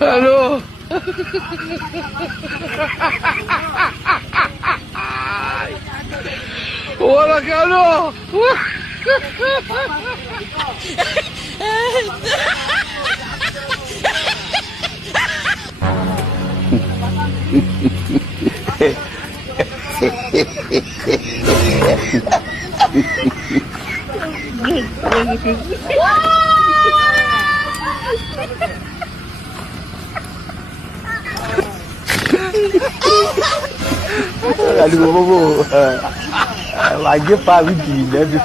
Hello ওরা কেন Aduh, bobo. Lagi Pak Widi, aduh.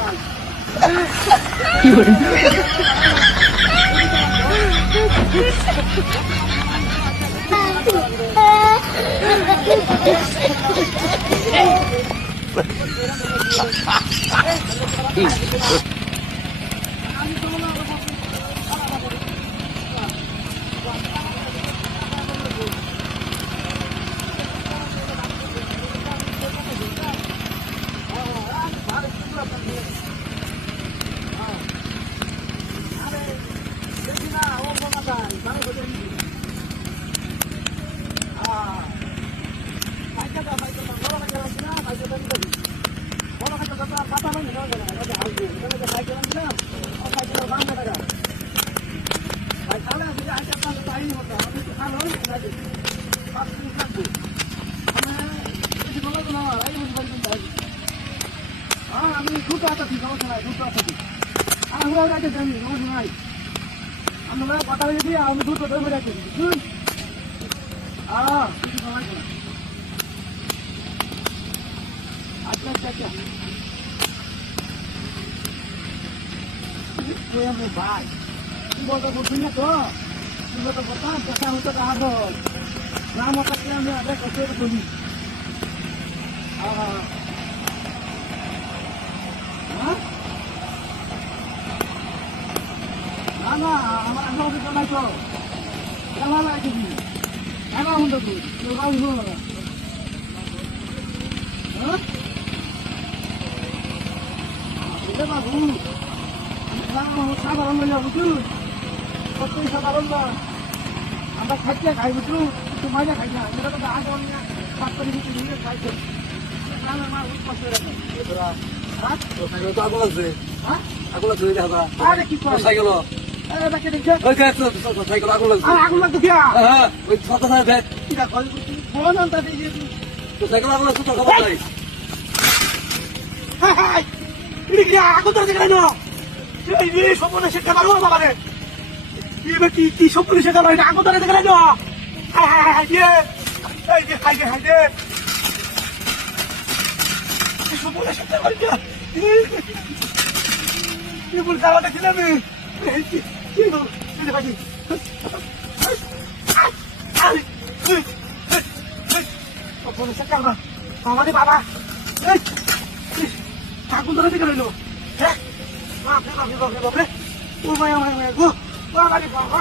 আমি দুটো আছে সমস্যা নাই দুটো আছে আমরা রাখতে জানি সমস্যা নাই আমরা কথা বলে দিয়ে আমি দুটো ধরে রাখি বুঝুন কিছু সমস্যা না আচ্ছা আচ্ছা আচ্ছা আমি ভাই তুই বলতে বলছি না তো তুই বলতে বলতাম পেশা হতো আদর নাম থাকলে আমি আগে কত বলি না আমার আগে নাই তো খেলা লাগে খেলা হতো তুই বাবু সাধারণ হইয়া বুঝু সত্যি সাধারণ না আমরা খাইতে খাই বুঝু একটু মজা খাই না এটা তো আগে কাজ করে দিতে খাইছে আমার উৎপাদ করে আগুন আছে হ্যাঁ আগুন আছে আরে কি সাইকেল সাইকেল আগুন লাগছে আগুন লাগছে কি হ্যাঁ ওই ছোট সাইকেল কি বল না তো সাইকেল আগুন লাগছে তো খবর নাই হাই এটা কি আগুন ধরে গেল না এই সম্পূর্ণ শিক্ষা পারবো বাবা রে কি কি সম্পূর্ণ শিক্ষা পারবো আগুন ধরে গেল না হাই হাই হাই এই যে হাই হাই রে সম্পূর্ণ শিক্ষা পারবো কি বল কাওয়াটা কি নামে কি বল এই বাকি সম্পূর্ণ শিক্ষা না আমাদের বাবা এই আগুন ধরে গেল হ্যাঁ বাপরে বাপরে বাপরে ও মায়া মায়া গো বাবা রে বাবা